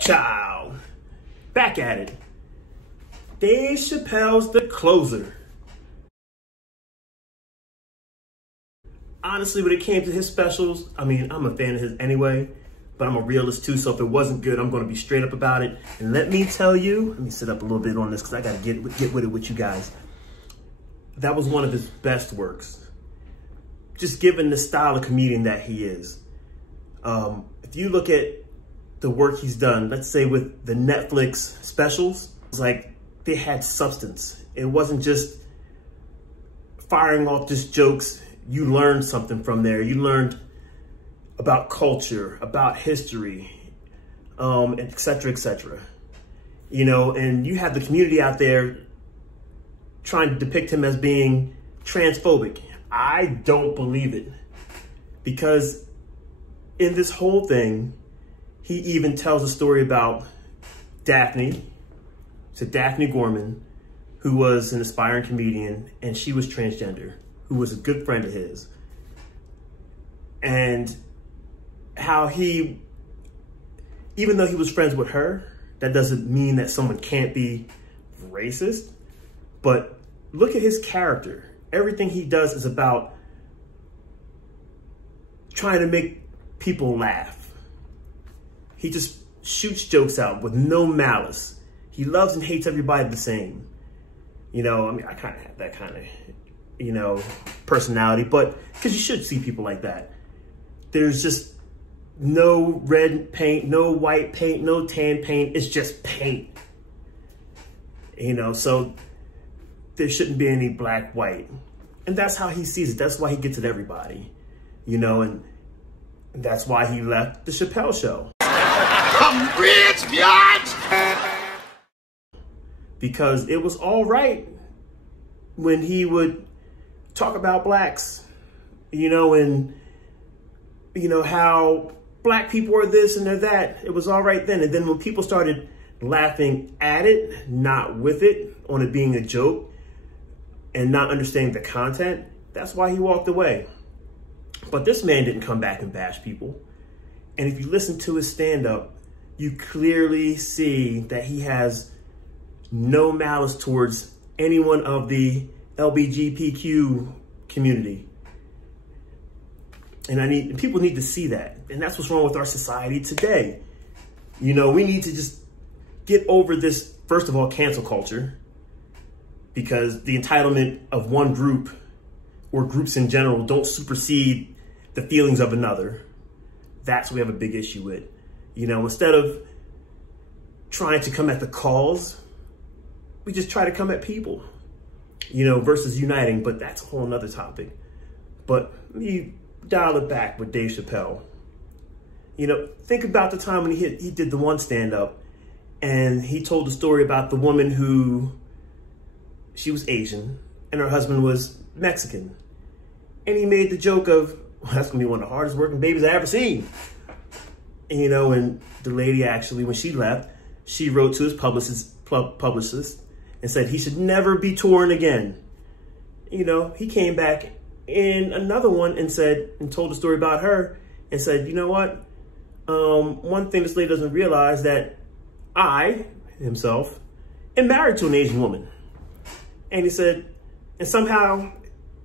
Child, back at it. Dave Chappelle's The Closer. Honestly, when it came to his specials, I mean, I'm a fan of his anyway, but I'm a realist too, so if it wasn't good, I'm gonna be straight up about it. And let me tell you, let me sit up a little bit on this because I gotta get with it with you guys. That was one of his best works. Just given the style of comedian that he is. If you look at the work he's done, let's say with the Netflix specials, it's like they had substance. It wasn't just firing off just jokes. You learned something from there. You learned about culture, about history, et cetera, et cetera. You know, and you have the community out there trying to depict him as being transphobic. I don't believe it, because in this whole thing, he even tells a story about Daphne. So Daphne Gorman, who was an aspiring comedian, and she was transgender, who was a good friend of his. And how he, even though he was friends with her, that doesn't mean that someone can't be racist. But look at his character. Everything he does is about trying to make people laugh. He just shoots jokes out with no malice. He loves and hates everybody the same. You know, I mean, I kind of have that kind of, you know, personality, but because you should see people like that. There's just no red paint, no white paint, no tan paint. It's just paint. You know, so there shouldn't be any black, white. And that's how he sees it. That's why he gets at everybody, you know, and that's why he left the Chappelle Show. I'm rich, bitch! Because it was all right when he would talk about blacks, you know, and, you know, how black people are this and they're that. It was all right then. And then when people started laughing at it, not with it, on it being a joke, and not understanding the content, that's why he walked away. But this man didn't come back and bash people. And if you listen to his stand-up, you clearly see that he has no malice towards anyone of the LGBTQ community. And people need to see that. And that's what's wrong with our society today. You know, we need to just get over this, first of all, cancel culture, because the entitlement of one group or groups in general don't supersede the feelings of another. That's what we have a big issue with. You know, instead of trying to come at the cause, we just try to come at people, you know, versus uniting. But that's a whole nother topic. But let me dial it back with Dave Chappelle. You know, think about the time when he did the one stand-up and he told the story about the woman who, she was Asian and her husband was Mexican. And he made the joke of, well, that's gonna be one of the hardest working babies I ever seen. And, you know, and the lady actually, when she left, she wrote to his publicist and said he should never be touring again. You know, he came back in another one and said, and told a story about her and said, you know what? One thing this lady doesn't realize, that I, himself, am married to an Asian woman. And he said, and somehow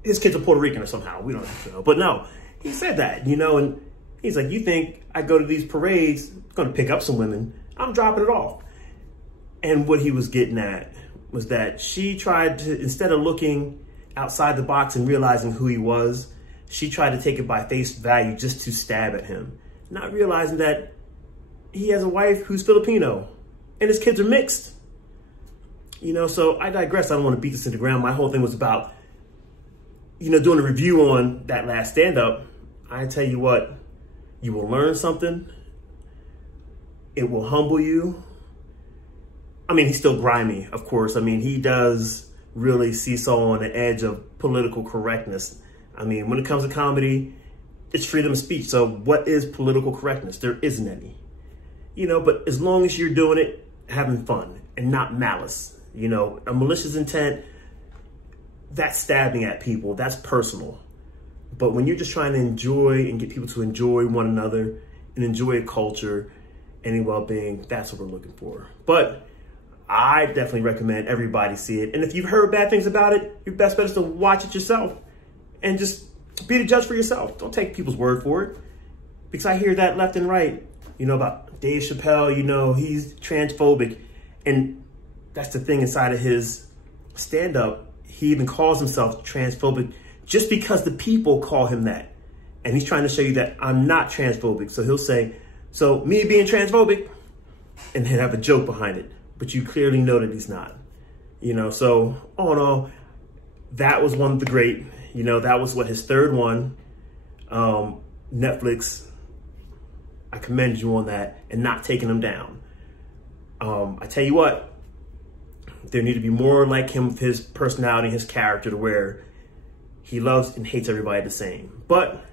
his kids are Puerto Rican or somehow, we don't know. But no, he said that, you know, and he's like, you think I go to these parades, gonna pick up some women, I'm dropping it off. And what he was getting at was that she tried to, instead of looking outside the box and realizing who he was, she tried to take it by face value just to stab at him, not realizing that he has a wife who's Filipino and his kids are mixed. You know, so I digress. I don't want to beat this into the ground. My whole thing was about, you know, doing a review on that last stand-up. I tell you what, you will learn something. It will humble you. I mean, he's still grimy, of course. I mean, he does really seesaw on the edge of political correctness. I mean, when it comes to comedy, it's freedom of speech. So what is political correctness? There isn't any. You know, but as long as you're doing it, having fun and not malice. You know, a malicious intent, that's stabbing at people, that's personal. But when you're just trying to enjoy and get people to enjoy one another and enjoy a culture any well-being. That's what we're looking for. But I definitely recommend everybody see it. And if you've heard bad things about it, your best bet is to watch it yourself and just be the judge for yourself. Don't take people's word for it, because I hear that left and right, you know, about Dave Chappelle, you know, he's transphobic. And that's the thing inside of his stand-up. He even calls himself transphobic just because the people call him that. And he's trying to show you that I'm not transphobic. So he'll say, so me being transphobic, and then have a joke behind it. But you clearly know that he's not. You know, so all in all, that was one of the great, you know, that was what, his third one. Netflix, I commend you on that and not taking him down. I tell you what, there need to be more like him with his personality and his character, to where he loves and hates everybody the same. But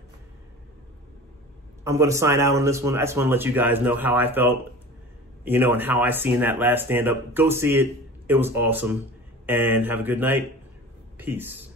I'm going to sign out on this one. I just want to let you guys know how I felt, you know, and how I seen that last stand-up. Go see it. It was awesome. And have a good night. Peace.